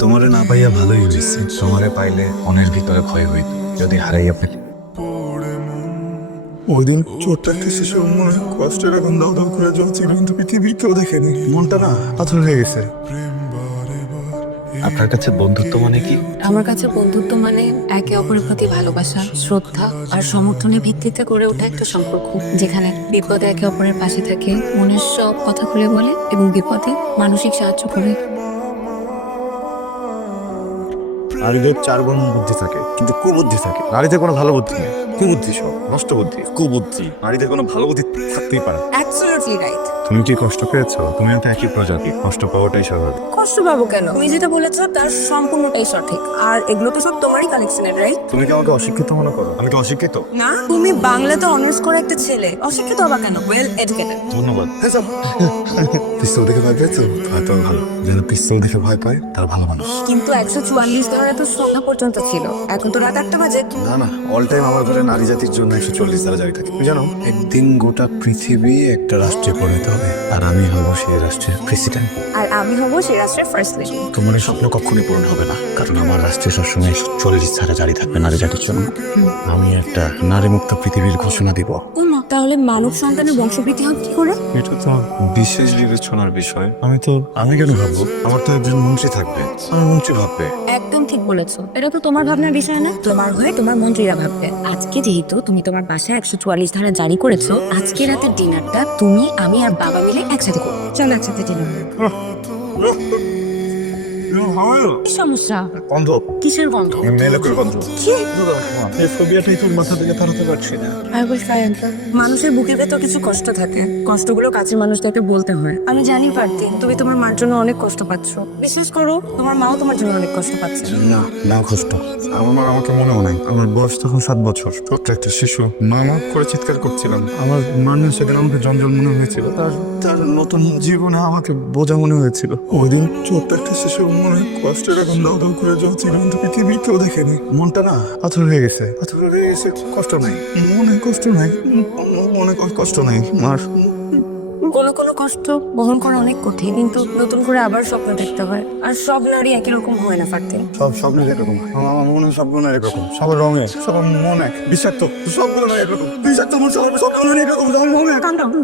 তোমারে না পাইয়া ভালোই হয়েছে। তোমারে পাইলে মনের ভিতরে ভয় হইত যদি হারাইয়া ফেলি। ওই দিন চোরটা শিশু মনে কষ্টের এখন দাও দাও করে জ্বলছে, কিন্তু পৃথিবী কেউ দেখেনি। মনটা না পাথর হয়ে গেছে। আপনার কাছে বন্ধুত্ব মানে কি? আমার কাছে বন্ধুত্ব মানে একে অপরের প্রতি ভালোবাসা, শ্রদ্ধা আর সমর্থনের ভিত্তিতে গড়ে ওঠা একটা সম্পর্ক, যেখানে বিপদে একে অপরের পাশে থাকে, মনের সব কথা খুলে বলে এবং বিপদে মানসিক সাহায্য করে। নারীদের 4 গুণ বুদ্ধি থাকে, কিন্তু কুবুদ্ধি থাকে। নারীদের কোনো ভালো বুদ্ধি নেই, কুবুদ্ধি সব নষ্ট বুদ্ধি, কুবুদ্ধি। নারীদের কোনো ভালো বুদ্ধি থাকতেই পারে। Absolutely right. তুমি কি কষ্ট পেয়েছো? তুমি একটা একই প্রজাতি, কষ্ট পাওয়াটাই স্বাভাবিক। কষ্ট পাবো কেন? তুমি যেটা বলেছো তার সম্পূর্ণটাই সঠিক, আর এগুলো তো সব তোমারই কালেকশনের, রাইট? তুমি কি আমাকে অশিক্ষিত মনে করো? আমি কি অশিক্ষিত? না, তুমি বাংলাতে অনার্স করে একটা ছেলে, অশিক্ষিত হবা কেন? Well educated. ধন্যবাদ। পিস্তল দেখে ভয় পেয়েছো? হয়তো ভালো। যেন পিস্তল দেখে ভয় পায় তার ভালো মানুষ। কিন্তু 144 ধারা তো সন্ধ্যা পর্যন্ত ছিল, এখন তো রাত 8টা বাজে। না না, অল টাইম আমার ঘরে নারী জাতির জন্য 140 ধারা জারি থাকে। তুমি জানো, একদিন গোটা পৃথিবী একটা রাষ্ট্রে পরিণত হবে, আর আমি হব সেই রাষ্ট্রের প্রেসিডেন্ট। আর আমি হবো সেই রাষ্ট্রের ফার্স্ট লেডি। তোমার এই স্বপ্ন কখনোই পূরণ হবে না, কারণ আমার রাষ্ট্রে সবসময় 40 ধারা জারি থাকবে নারী জাতির জন্য। আমি একটা নারী মুক্ত পৃথিবীর ঘোষণা দিব। তাহলে মানব সন্তানের বংশবৃদ্ধি হবে কি করে? এটা তো বিশেষ বিবেচনার বিষয়। আমি কেন ভাববো? আমার তো একজন মন্ত্রী থাকবে, আমার মন্ত্রী ভাববে। একদম ঠিক বলেছো, এটা তো তোমার ভাবনার বিষয় না, তোমার হয়ে তোমার মন্ত্রীরা ভাববে। আজকে যেহেতু তুমি তোমার বাসায় 144 ধারা জারি করেছো, আজকে রাতের ডিনারটা তুমি, আমি আর বাবা মিলে একসাথে করবো। চলো একসাথে ডিনার। কি সমস্যা? গন্ধ। কিসের গন্ধ? মেলকের গন্ধ। কি? এই ফোবিয়াটাই তোর মাথা থেকে তাড়াতে পারছি না। মানুষের বুকের ভেতর কিছু কষ্ট থাকে, কষ্টগুলো কাছের মানুষদেরকে বলতে হয়। আমি জানি পারতি তুমি তোমার মার জন্য অনেক কষ্ট পাচ্ছ, বিশেষ করো তোমার মাও তোমার জন্য অনেক কষ্ট পাচ্ছে। না না, কষ্ট আমার মা আমাকে মনেও নাই। আমার বয়স তখন 7 বছর, ছোট্ট একটা শিশু। মা করে চিৎকার করছিলাম। আমার মা সেদিন আমাকে জঞ্জল মনে হয়েছিল, তার তার নতুন জীবনে আমাকে বোঝা মনে হয়েছিল। ওই দিন ছোট্ট একটা শিশু মনে কষ্টের এখন দাও দাও করে জ্বলছিল, কিন্তু পৃথিবী কেউ দেখেনি। মনটা না পাথর হয়ে গেছে, পাথর হয়ে গেছে। কষ্ট নাই মনে, কষ্ট নাই মনে, কষ্ট নাই মার। কোনো কোনো কষ্ট বহন করা অনেক কঠিন, কিন্তু নতুন করে আবার স্বপ্ন দেখতে হয়। আর সব নারী একই রকম হয় না ফারতে। সব স্বপ্ন একরকম, আমার মনে হয় সবগুলো না একরকম, সবার রঙে, সবার মন এক, বিষাক্ত। সবগুলো না একরকম, বিষাক্ত মন সবগুলো না একরকম, সবার মন এক।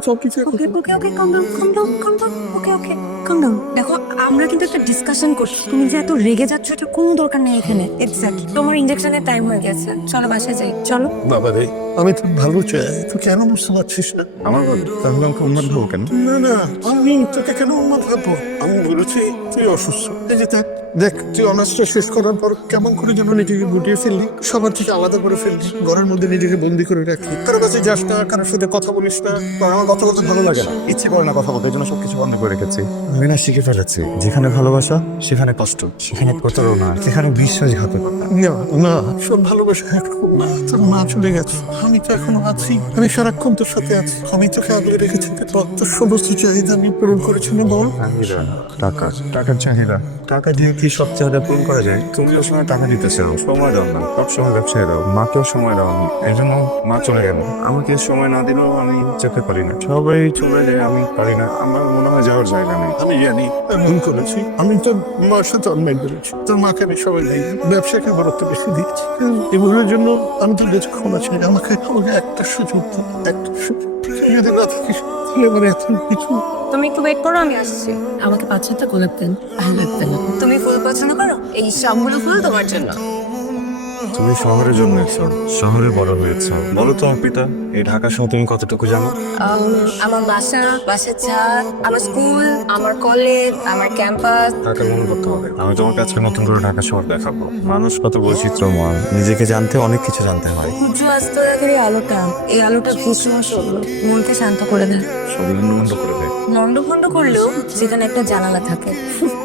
সবকিছু ওকে ওকে ওকে, কাম ডাউন কাম ডাউন কাম ডাউন, ওকে ওকে কাম ডাউন। দেখো, আমরা কিন্তু একটা ডিসকাশন করছি, তুমি যে এত রেগে যাচ্ছ এটা কোনো দরকার নেই এখানে। এক্স্যাক্টলি, তোমার ইনজেকশনের টাইম হয়ে গেছে, চলো বাসায় যাই, চলো। বাবা রে, আমি তো ভালো চাই, তুই কেন বুঝতে পারছিস না? আমার বন্ধু তাহলে আমাকে উন্মাদ ভাবো কেন? না না, আমি তোকে কেন উন্মাদ ভাববো? আমি বলেছি তুই অসুস্থ। এই যে দেখ, তুই অনার্সটা শেষ করার পর কেমন করে যেন নিজেকে গুটিয়ে ফেললি, সবার থেকে আলাদা করে ফেললি, ঘরের মধ্যে নিজেকে বন্দি করে রাখলি। কারো কাছে যাস না, কারোর সাথে কথা বলিস না। আমার কথা বলতে ভালো লাগে না, ইচ্ছে করে না কথা বলতে, এই জন্য সবকিছু বন্ধ করে রেখেছি। আমি না শিখে ফেলেছি, যেখানে ভালোবাসা সেখানে কষ্ট, সেখানে প্রতারণা, সেখানে বিশ্বাসঘাতকতা। না না, সব ভালোবাসা একরকম না। তোর মা চলে গেছে, আমি তো এখনো আছি, আমি সারাক্ষণ তোর সাথে আছি, আমি তোকে আগলে রেখেছি। তোর সমস্ত চাহিদা আমি পূরণ করেছি না বল? টাকা, টাকার চাহিদা, টাকা দিয়ে কি সব চাহিদা পূরণ করা যায়? তুমি সময় টাকা দিতে চাও, সময় দাও না, সবসময় ব্যবসায় দাও, মাকেও সময় দাও। আমি এই জন্য মা চলে গেল, আমাকে সময় না দিলেও আমি যেতে পারি না। সবাই চলে যায়, আমি পারি না। আমার মনে হয় যাওয়ার জায়গা নেই। আমি জানি আমি ভুল করেছি, আমি তোর মার সাথে অন্যায় করেছি। তোর মাকে আমি সময় দিই, ব্যবসাকে বরত্ব বেশি দিচ্ছি। এই ভুলের জন্য আমি তোর কাছে ক্ষমা চাই। আমাকে একটা সুযোগ দিই, একটা সুযোগ। তুই যদি না থাকিস তাহলে আমার এত কিছু। তুমি একটু ওয়েট করো, আমি আসছি। আমাকে 5-7টা গোলাপ দেন, ভালো লাগবে না। তুমি ফুল পছন্দ করো? এই সবগুলো ফুল তোমার জন্য। তুমি শহরে জন্মেছো, শহরে বড় হয়েছো। বলো তো অর্পিতা, এই ঢাকা শহর তুমি কতটুকু জানো? আমার বাসার ছাদ, আমার স্কুল, আমার কলেজ, আমার ক্যাম্পাস। ঢাকা মনে করতে হবে। আমি তোমার কাছে নতুন করে ঢাকা শহর দেখাবো। মানুষ কত বৈচিত্র্যময়, নিজেকে জানতে অনেক কিছু জানতে হয়। সূর্য অস্ত রাতের এই আলোটা, এই আলোটা ভীষণ সুন্দর, মনকে শান্ত করে দেয়। সব বন্ধ করে দেয়। লন্ডভন্ড করলেও সেখানে একটা জানালা থাকে,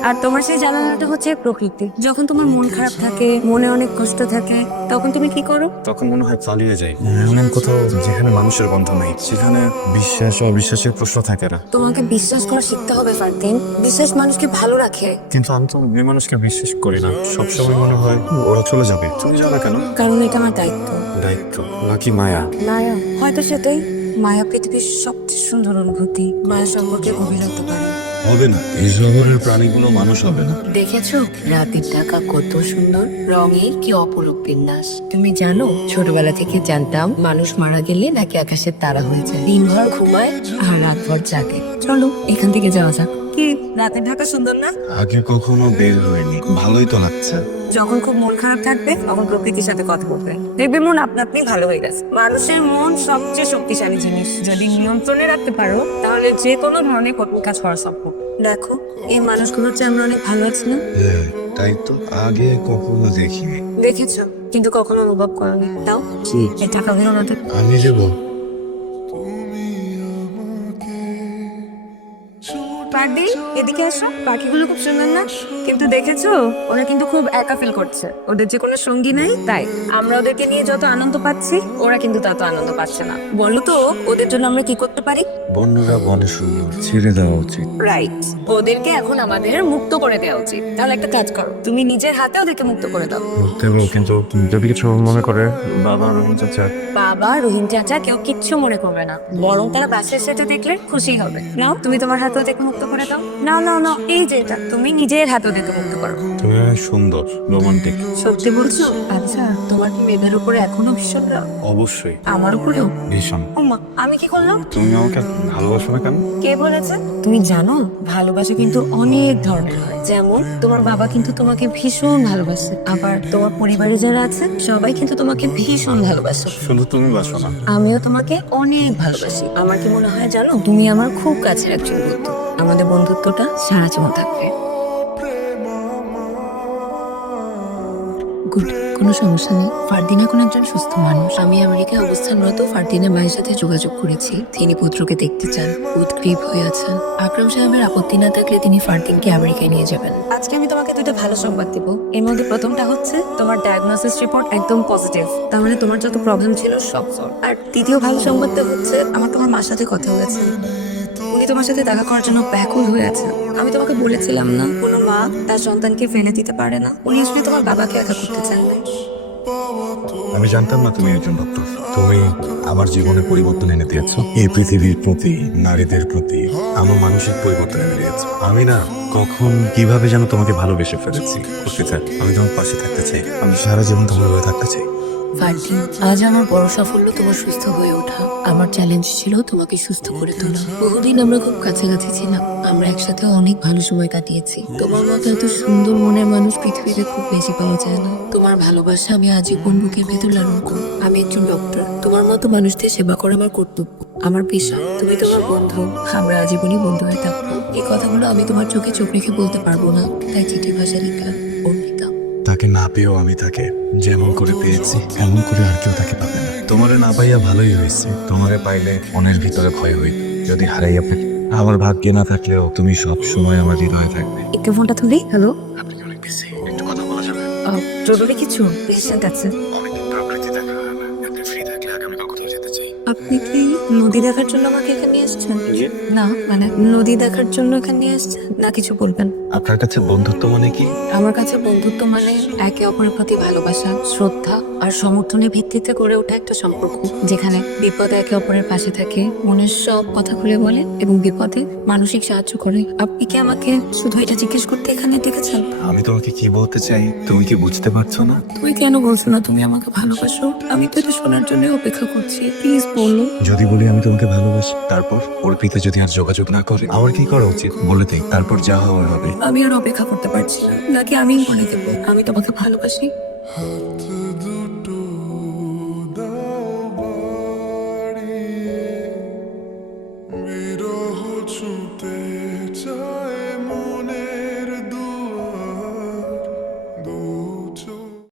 আর তোমার সেই জানালাটা হচ্ছে প্রকৃতি। যখন তোমার মন খারাপ থাকে, মনে অনেক কষ্ট থাকে, তখন তুমি কি করো? তখন মনে হয় পালিয়ে যাই এমন কোথাও যেখানে মানুষের গন্ধ নেই, সেখানে বিশ্বাস ও অবিশ্বাসের প্রশ্ন থাকে না। তোমাকে বিশ্বাস করা শিখতে হবে ফারদিন। বিশ্বাস মানুষকে ভালো রাখে। কিন্তু আমি তো মেয়ে মানুষকে বিশ্বাস করি না। সবসময় মনে হয় ওরা চলে যাবে। তুমি যাবে কেন? কারণ এটা আমার দায়িত্ব। দায়িত্ব নাকি মায়া? মায়া, হয়তো সেটাই। মায়া পৃথিবীর সবচেয়ে সুন্দর অনুভূতি। মায়া সম্পর্কে গভীর হতে পারে। হবে না, এই শহরের প্রাণীগুলো মানুষ হবে না। দেখেছো রাতের ঢাকা কত সুন্দর, রঙের কি অপরূপ বিন্যাস। তুমি জানো ছোটবেলা থেকে জানতাম মানুষ মারা গেলে নাকি আকাশের তারা হয়ে যায়, দিনভর ঘুমায় আর রাতভর জাগে। চলো এখান থেকে যাওয়া যাক। কি রাতের ঢাকা সুন্দর না? আগে কখনো বের হয়নি, ভালোই তো লাগছে। যখন খুব মন খারাপ থাকবে তখন প্রকৃতির সাথে কথা বলবে, দেখবে মন আপনা আপনি ভালো হয়ে গেছে। মানুষের মন সবচেয়ে শক্তিশালী জিনিস, যদি নিয়ন্ত্রণে রাখতে পারো তাহলে যে কোনো ধরনের কঠিন কাজ করা সম্ভব। দেখো এই মানুষগুলোর চেয়ে আমরা অনেক ভালো আছি না? হ্যাঁ, তাই তো, আগে কখনো দেখিনি। দেখেছো কিন্তু কখনো অনুভব করোনি। তাও এই টাকাগুলো না থাকলে আমি দেবো। পারবি, এদিকে আসো। পাখিগুলো খুব সুন্দর না? কিন্তু দেখেছো ওরা কিন্তু খুব একা ফিল করছে, ওদের যে কোনো সঙ্গী নেই। তাই আমরা ওদেরকে নিয়ে যত আনন্দ পাচ্ছি ওরা কিন্তু তত আনন্দ পাচ্ছে না। বলো তো ওদের জন্য আমরা কি করতে পারি? বন্যরা বনে সুন্দর, ছেড়ে দেওয়া উচিত। রাইট, ওদেরকে এখন আমাদের মুক্ত করে দেওয়া উচিত। তাহলে একটা কাজ করো, তুমি নিজের হাতে ওদেরকে মুক্ত করে দাও। দেবো, কিন্তু যদি কিছু মনে করে বাবা চাচা। বাবা রহিম চাচা কেউ কিচ্ছু মনে করবে না, বরং তারা বাসায় সেটা দেখলে খুশি হবে। নাও তুমি তোমার হাতে ওদেরকে মুক্ত করে দাও। না না না, এই যে এটা তুমি নিজের হাতে ওদেরকে মুক্ত করো। তুমি অনেক সুন্দর, রোমান্টিক। সত্যি বলছো? আচ্ছা তোমার কি মেয়েদের উপরে এখনো ভীষণ রাগ? অবশ্যই আমার উপরেও? ভীষণ। ওমা আমি কি করলাম? তুমি আমাকে ভালোবাসো না কেন? কে বলেছে? তুমি জানো ভালোবাসা কিন্তু অনেক ধরনের হয়। যেমন তোমার বাবা কিন্তু তোমাকে ভীষণ ভালোবাসে, আবার তোমার পরিবারে যারা আছে সবাই কিন্তু তোমাকে ভীষণ ভালোবাসে। শুধু তুমি বাসো না। আমিও তোমাকে অনেক ভালোবাসি। আমার কি মনে হয় জানো, তুমি আমার খুব কাছের একজন বন্ধু। আমাদের বন্ধুত্বটা সারা জীবন থাকবে। গুড, কোনো সমস্যা নেই। ফারদিন এখন একজন সুস্থ মানুষ। আমি আমেরিকায় অবস্থানরত ফারদিনের মায়ের সাথে যোগাযোগ করেছি। তিনি পুত্রকে দেখতে চান, উদ্গ্রীব হয়ে আছেন। আকরাম সাহেবের আপত্তি না থাকলে তিনি ফারদিনকে আমেরিকায় নিয়ে যাবেন। আজকে আমি তোমাকে দুটো ভালো সংবাদ দেব। এর মধ্যে প্রথমটা হচ্ছে তোমার ডায়াগনোসিস রিপোর্ট একদম পজিটিভ, তার মানে তোমার যত প্রবলেম ছিল সব সলভ। আর দ্বিতীয় ভালো সংবাদটা হচ্ছে আমার তোমার মার সাথে কথা হয়েছে, উনি তোমার সাথে দেখা করার জন্য ব্যাকুল হয়ে আছেন। আমি তোমাকে বলেছিলাম না, কোনো মা তার সন্তানকে ফেলে দিতে পারে না। উনি আসলে তোমার বাবাকে একা করতে চান না। আমি জানতাম না তুমি একজন ডক্টর। তুমি আমার জীবনে পরিবর্তন এনে দিয়েছো, এই পৃথিবীর প্রতি, নারীদের প্রতি আমার মানসিক পরিবর্তন এনে দিয়েছো। আমি না কখন কিভাবে যেন তোমাকে ভালোবেসে ফেলেছি। সত্যি স্যার, আমি তোমার পাশে থাকতে চাই, আমি সারা জীবন তোমার হয়ে থাকতে চাই। ফারদিন, আজ আমার বড় সাফল্য তোমার সুস্থ হয়ে ওঠা। আমার চ্যালেঞ্জ ছিল তোমাকে সুস্থ করে তোলা। বহুদিন আমরা খুব কাছাকাছি ছিলাম, আমরা একসাথে অনেক ভালো সময় কাটিয়েছি। তোমার মতো এত সুন্দর মনের মানুষ পৃথিবীতে খুব বেশি পাওয়া যায় না। তোমার ভালোবাসা আমি আজীবন বুকের ভেতর লালন করব। আমি একজন ডক্টর, তোমার মতো মানুষদের সেবা করা আমার কর্তব্য, আমার পেশা। তুমি তোমার বন্ধু, আমরা আজীবনই বন্ধু হয়ে থাকবো। এই কথাগুলো আমি তোমার চোখে চোখ রেখে বলতে পারবো না, তাই চিঠি ভাষা লিখলাম। অর্পিতা। তাকে না পেয়েও আমি তাকে যেমন করে পেয়েছি এমন করে আর কেউ তাকে পাবে না। তোমারে না পাইয়া ভালোই হয়েছে, তোমারে পাইলে মনের ভিতরে ভয় হইত যদি হারাইয়া ফেলি। আমার ভাগ্যে না থাকলেও তুমি সব সময় আমার হৃদয়ে থাকবে। একটু ফোনটা তুলি। হ্যালো, আপনি কি অনেক বেশি একটু কথা বলা যাবে? জরুরি কিছু? পেশেন্ট আছে। আমি প্রকৃতি দেখা হয় না, আপনি ফ্রি থাকলে আগামীকাল কোথাও যেতে চাই। আপনি কি নদী দেখার জন্য আমাকে এখানে নিয়ে এসেছেন? না মানে নদী দেখার জন্য এখানে নিয়ে এসেছেন না কিছু বলবেন? আপনার কাছে বন্ধুত্ব মানে কি? আমার কাছে বন্ধুত্ব মানে একে অপরের প্রতি ভালোবাসা, শ্রদ্ধা আর সমর্থনের ভিত্তিতে গড়ে ওঠা একটা সম্পর্ক, যেখানে বিপদে একে অপরের পাশে থাকে, মনের সব কথা খুলে বলে এবং বিপদে মানসিক সাহায্য করে। আপনি কি আমাকে শুধু এটা জিজ্ঞেস করতে এখানে ডেকেছেন? আমি তোমাকে কি বলতে চাই তুমি কি বুঝতে পারছো না? তুমি কেন বলছো না তুমি আমাকে ভালোবাসো? আমি তো এটা শোনার জন্য অপেক্ষা করছি, প্লিজ বলো। যদি বলি আমি তোমাকে ভালোবাসি, তারপর অর্পিতা যদি আর যোগাযোগ না করে, আমার কি করা উচিত বলে দেই, তারপর যা হওয়ার হবে। আমি আর অপেক্ষা করতে পারছি না, নাকি আমি বলে দেবো আমি তোমাকে ভালোবাসি?